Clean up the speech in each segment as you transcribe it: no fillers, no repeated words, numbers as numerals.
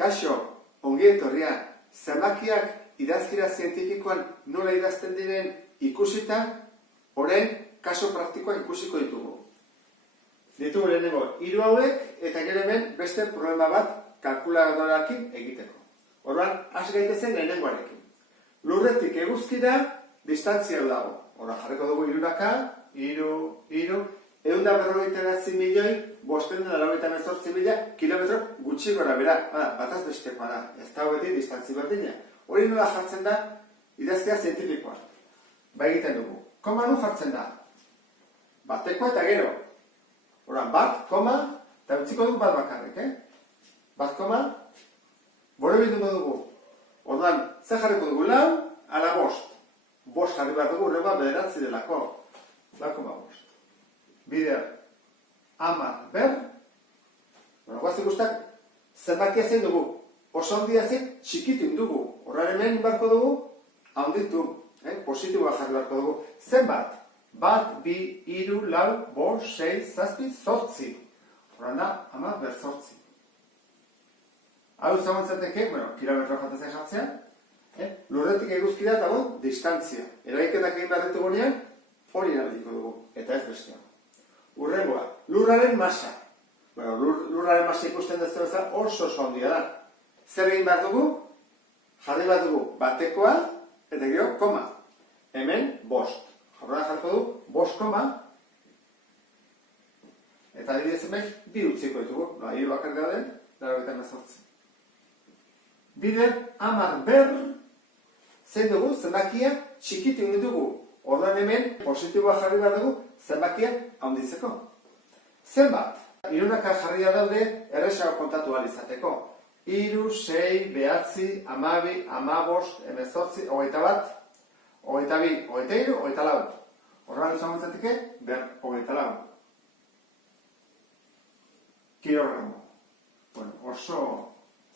Kaixo, ongi etorria, zenbakiak idazkera zientifikoan nola idazten diren ikusita, orain kaso praktikoak ikusiko ditugu. Ditugu lehenengo 3 hauek eta gero hemen beste problema bat kalkuladorekin egiteko. Orduan, hasi gaitezen lehenengoarekin. Lurretik eguzkira distantzia dago. Orduan, jarriko dugu 3ka, 3, 149.598.588 kilometro gutxi gora bera. Bataz bestekoa da, ez da beti distantzi berdina. Hori nola jartzen da idazkera zientifikoa. Ba egiten dugu. Koma nu jartzen da. Batekoa eta gero. Orduan, bat, koma, eta utziko dugu bat bakarrik, Bat, koma, borobilduko dugu. Orduan, zer jarriko dugu 4, ala 5. 5 jarri behar dugu, horrega 9 delako. 4,5. Bider, 10 ber. Guazik guztak, zenbakia zein dugu. Oso handia zein, txikitu dugu. Horren hemen barko dugu, handitu. Positiboa jarri barko dugu. Zenbat? 1, 2, 3, 4, 5, 6, 7, 8. Horren da, 10 ber 8. Hau zamantzateke, kilometroa fantasia jartzea, lurretik eguzkira eta distantzia. Eraiketak egin behar ditugu nean, hori nabiko dugu, eta ez bestea. Urrengoa, lurraren masa. Lurraren masa ikusten deztu bezala oso handia da. Zer egin behar dugu? Jarri behar dugu batekoa, eta gero, koma. Hemen, 5. Jarroa jarriko du, 5 koma. Eta adibidez hemen, 2 utziko ditugu. 3 bakar gauden, 98. Bider, 10 ber, zein dugu, zenbakia txikitu egin dugu. Orduan hemen, positiboa jarri behar dugu, zenbakia handitzeko. Zenbat? 3ka jarria daude, erresago kontatu ahal izateko. 3, 6, 9, 12, 15, 18, 21, 22, 23, 24. Orduan izan montzateke, ber 24. Kilogramo. Oso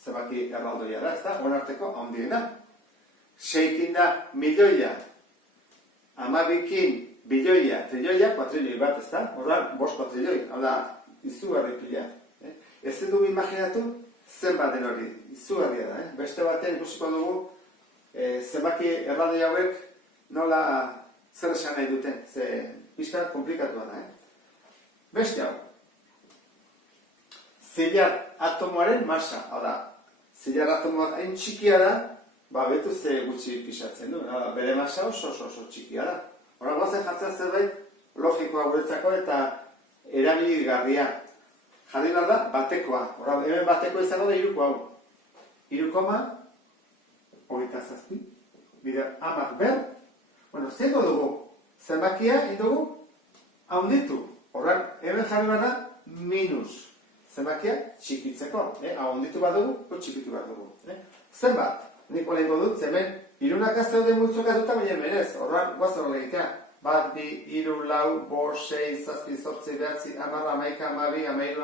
zenbaki erraldoia da, ez da? Onarteko handiena. 6kin da milioia. 12kin bilioia, trilioia, 4 trilioi bat, ez da? Orduan, 5 trilioi. Hau da, izugarri pila. Ez dugu imaginatu zenbat den hori. Izugarria da, Beste batean ikusiko dugu zenbaki erraldoia hauek nola zer esan nahi duten. Ze pixka komplikatua da, Beste hau. Zilar atomoaren masa, hau da, zilar atomoak hain txikia da, betu ze gutxi pisatzen du, bere masa oso txikia da. Horra, gozen jartzen zerbait logikoa guretzako eta erabiligarria. Jarri behar da, batekoa. Horra, hemen batekoa izango da 3 hau. 3,27. Bider, 10 ber. Zego dugu, zenbakia indugu, handitu. Horra, hemen jarri behar da, minus. Zenbakia txikitzeko. Hau handitu bat dugu, txikitu bat dugu. Zenbat? Nik olengo dut, hemen 3ka zeuden multzokatuta, baina menez. Horran, guazen hori egitea. 1, 2, 3, 4, 5, 6, 7, 8, 9, 10, 11, 12, 13,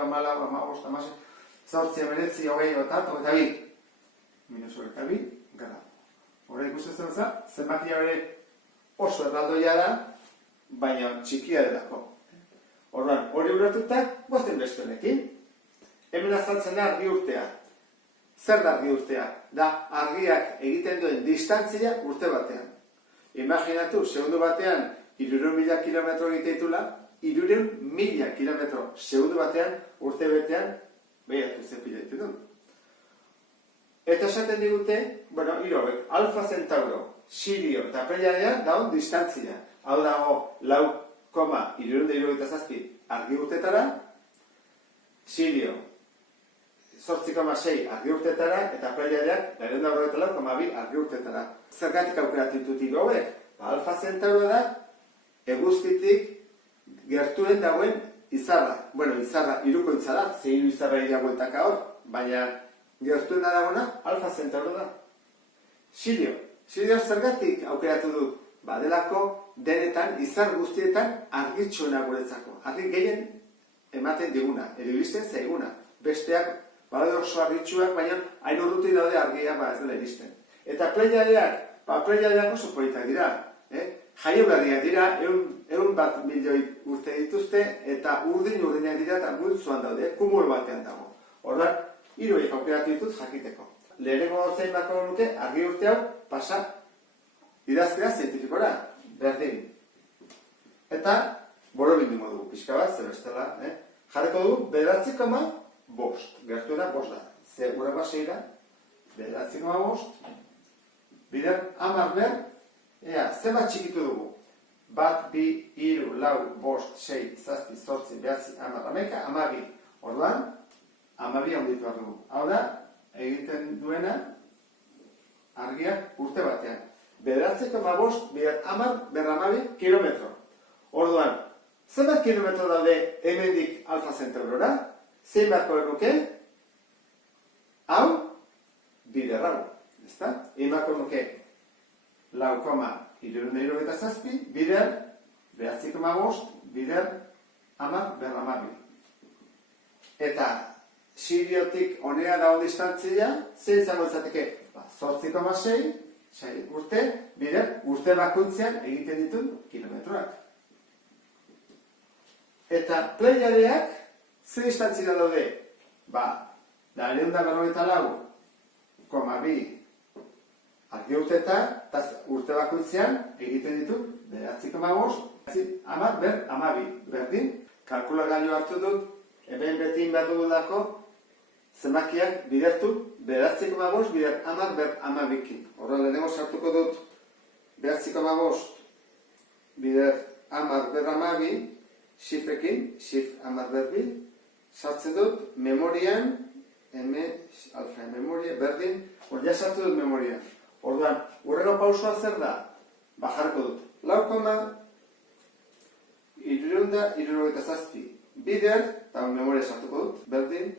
14, 15, 16, 17, 18, 19, 20, minus 22, gara. Horra ikusten zen za, zenbakia hori oso erraldoia da, baina txikia delako. Horran, hori uratuta, guazen beste honekin. Hemen azaltzen da argi urtea. Zer da argi urtea? Da argiak egiten duen distantzia urte batean. Imaginatu, segundu batean 300.000 kilometro egite ditula, 300.000 kilometro segundu batean, urte betean, behiatu zepila ditu du. Eta esaten digute, hiruak, Alfa Centauro, Sirio eta Pleiadea daun distantzia. Hau dago 4,377 argi urtetara, Sirio 8,6 argi urtetara eta Pleiadeak 994,2 argi urtetara. Zergatik aukeratu ditut 3 hauek? Alfa Centauro da eguzkitik gertuen dagoen izarra. Izarra, 3ko izarra, 3 izarra iraguetaka hor, baina gertuen dagoena Alfa Centauro da. Sirio zergatik aukeratu dut? Badelako denetan, izar guztietan argitxuena guretzako. Argi gehien ematen diguna, eribisten zaiguna. Besteak badaude oso argitxuak, baina hain urruti daude argia ez dela iristen. Eta Pleiadeak oso politak dira. Jaio berriak dira, 1 milioi urte dituzte, eta urdinak dira eta multzuan daude, kumul batean dago. Horrela, Hiruek aukeratu ditut jakiteko. Lehenengo zein bako nuke argi urte hau pasa idazkera zientifikora, berdin. Eta borobilduko dugu, pixka bat, zer bestela, jarriko dugu 9,5, gertuena 5 da. Ze gure baseira, 9,5, bider 10 ber, ea, zenbat txikitu dugu? 1, 2, 3, 4, 5, 6, 7, 8, 9, 10, 11, 12. Orduan, 12 handitu behar dugu. Hau da, egiten duena argiak urte batean. 9,5 bider 10 ber 12 kilometro. Orduan, zenbat kilometro daude hemendik Alfa Centaurora? Zein beharko genuke? Hau, bider hau. Ezta? Egin beharko nuke 4,377 bider 9,5 bider 10 ber 12. Eta Siriotik honea dago distantzia, zein izango izateke? 8,6 urte, bider urte bakoitzean egiten ditun kilometroak. Eta pleiadeak, ze distantzia daude? 994,2 argi urteta, eta urte bakoitzean egiten ditu 9,5, 10 ber 12. Berdin, kalkulagailu hartu dut, hemen beti behar dugulako, zenbakiak bidertu 9,5 bider 10 ber 12. Horren lehenengo sartuko dut 9,5 bider 10 ber 12, xifrekin, xif 10 ber 2, sartzen dut memorian, alfa memoria, berdin, ja sartu dut memorian. Orduan, urrego pausua zer da? Jarriko dut. 4,377 bider, eta memoria sartuko dut, berdin,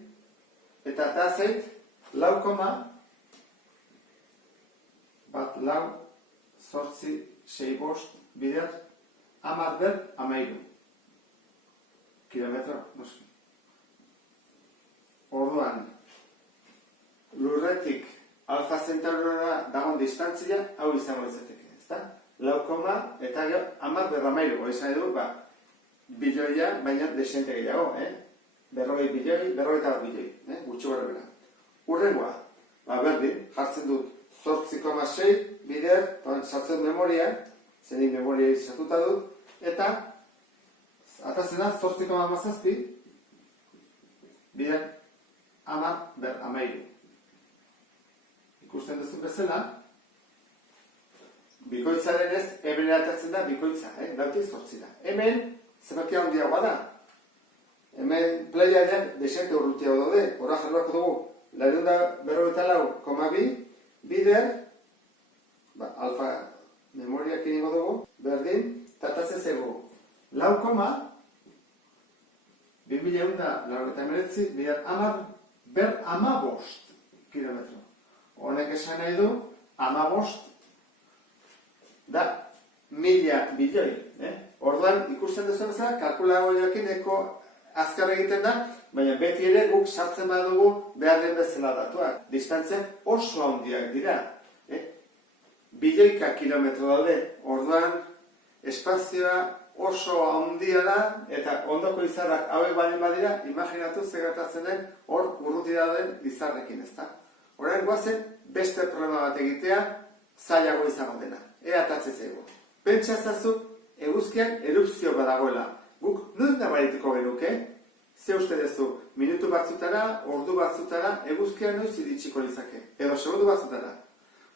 eta eta zeit, 4,865 bider, 10 ber 13 kilometro, noski. Orduan, lurretik Alfa Centaurora dagoen distantzia, hau izango izateke, ezta? 4, eta 10 ber 13, izan edu, bilioia, baina desente gehiago, 40 bilioi, 41 bilioi, gutxi gara bera. Urrengoa, berdin, jartzen dut 8,6 bider, sartzen memoria, zenik memoria izatuta dut, eta atatzen da 8,7 bider 10 ber 13. Ikusten duzu bezala, bikoitzaren ez, hemen eratatzen da bikoitza, dautik 8 da. Hemen, zenbaki handiagoa da. Hemen pleiadean desente urrutiago daude, horra jarrako dugu, 944,2 bider, alfa memoriak egingo dugu, berdin, tatatzen zego, 4,2019 bider 10 ber 15 kilometro. Honek esan nahi du, 15 da 1000 bilioi. Orduan, ikusten duzu bezala, kalkulagoioekin eko azkar egiten da, baina beti ere guk sartzen badugu behar den bezala datuak. Distantziak oso handiak dira. Bilioika kilometro daude. Orduan, espazioa oso handia da, eta ondoko izarrak hauek baldin badira, imaginatu zegertatzen den hor urruti dauden izarrekin, ezta? Orain guazen, beste problema bat egitea, zailago izango dena. Ea tatzen zego. Pentsazazu, eguzkian erupzio badagoela. Guk noiz nabarituko genuke? Ze uste duzu, minutu batzutara, ordu batzutara, eguzkian noiz iritsiko lizake. Edo segundu batzutara.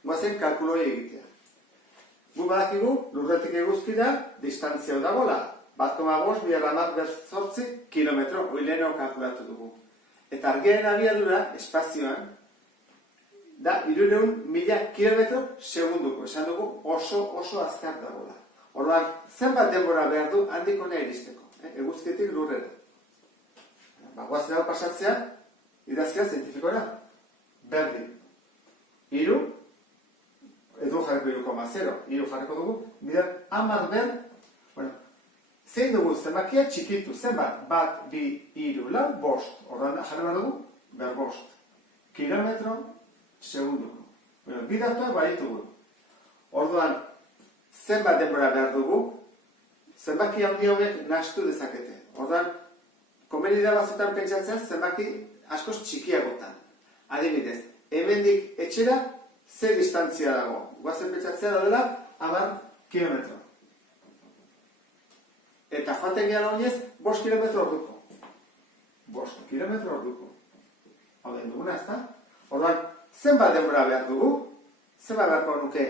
Guazen kalkuloi egitea. Gu badakigu, lurretik eguzkira, distantzia dagoela. 1,5 bider 10 ber 8 kilometro, oileno kalkulatu dugu. Eta argiaren abiadura, espazioan, da 300.000 kilometro segunduko. Esan dugu oso azkar dagoela. Orduan, zenbat denbora behar du handik honea iristeko. Eguzkitik lurrera. Guazen dago pasatzea, idazkera zientifikora. Berdin. 3, edu jarriko 3,0. 3 jarriko dugu. Bider, 10 ber, zein dugu zenbakia txikitu. Zenbat? 1, 2, 3, 4, 5. Orduan, jarri behar dugu, ber 5. Kilometro segunduko. Bidatuak baditugu. Orduan, zenbat denbora behar dugu, zenbaki handi hauek nahastu dezakete. Orduan, komeni da batzutan pentsatzen zenbaki askoz txikiagotan. Adibidez, hemendik etxera, ze distantzia dago? Guazen pentsatzea daudela, 10 kilometro. Eta joaten gehala oinez, 5 kilometro orduko. 5 kilometro orduko. Hau den duguna, ezta? Orduan, zenbat denbora behar dugu? Zenbat beharko nuke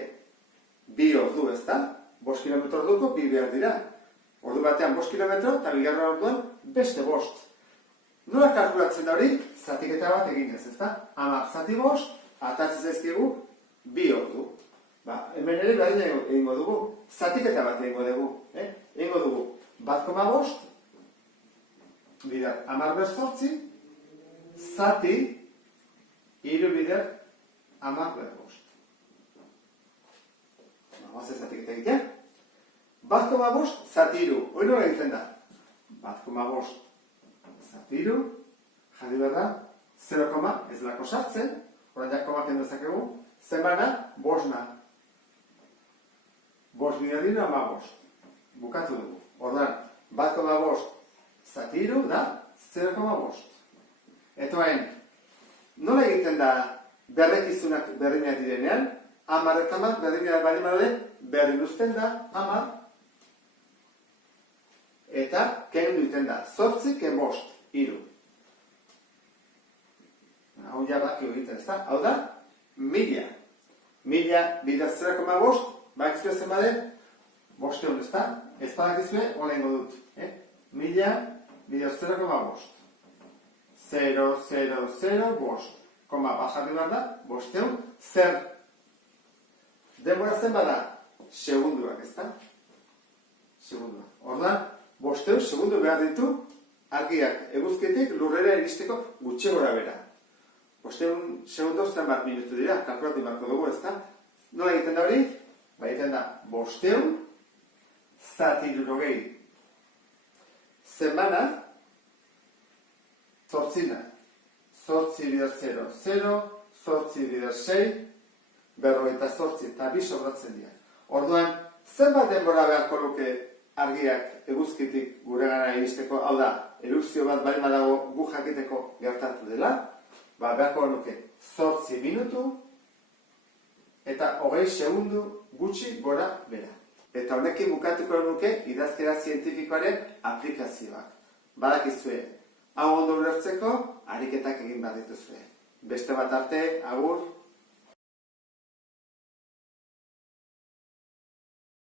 2 ordu, ezta? 5 kilometro orduko, 2 behar dira. Ordu batean 5 kilometro, eta bigarren orduan beste 5. Nola kalkulatzen da hori? Zatiketa bat eginez, ezta? 10 zati 5, atatzen zaizkigu 2 ordu. Hemen ere berdin egingo dugu. Zatiketa bat egingo dugu. Egingo dugu 1,5 bider 10 ber 8, zati 3 bider 10 ber 5. Guazen zatiketa egitea. 1,5 zati 3. Hori nola egiten da? 1,5 zati 3, jarri behar da, 0, ez lako sartzen, orain jak koma kendu dezakegu, zenbana, 5na. 5 bider 3, 15. Bukatu dugu. Orduan, 1,5 zati 3 da, 0,5. Eta hain, nola egiten da berrekizunak berdinak direnean? 10 eta 10 berdinak bali badaude, berdin uzten da 10. Eta kendu egiten da, 8 ken 5, 3. Hau ja bakio egiten, ezta? Hau da, 1000. 1000 bider 0,5, bakizue zen bade, 500, ezta? Ez badakizue, hola ingo dut. 1000 bider 0,5. 0, 0, 0, 5. Koma bajarri behar da, 500, zer. Denbora zen bada, segunduak, ezta? Segunduak. Orduan, 500 segundu behar ditu argiak eguzkitik lurrera iristeko gutxi gora bera. 500 segundu zenbat minutu dira, kalkulatu beharko dugu, ezta? Nola egiten da hori? Egiten da 500 zati 60. Zenbana, 8na. 8 bider 0, 0, 8 bider 6, 48 eta 2 sobratzen dira. Orduan, zenbat denbora beharko luke argiak eguzkitik gure gana iristeko, hau da, erupzio bat bali badago gu jakiteko gertatu dela, beharko nuke 8 minutu eta 20 segundu gutxi gora bera. Eta honekin bukatuko nuke idazkera zientifikoaren aplikazioak. Badakizue, hau ondo ulertzeko, ariketak egin bat dituzue. Beste bat arte, agur!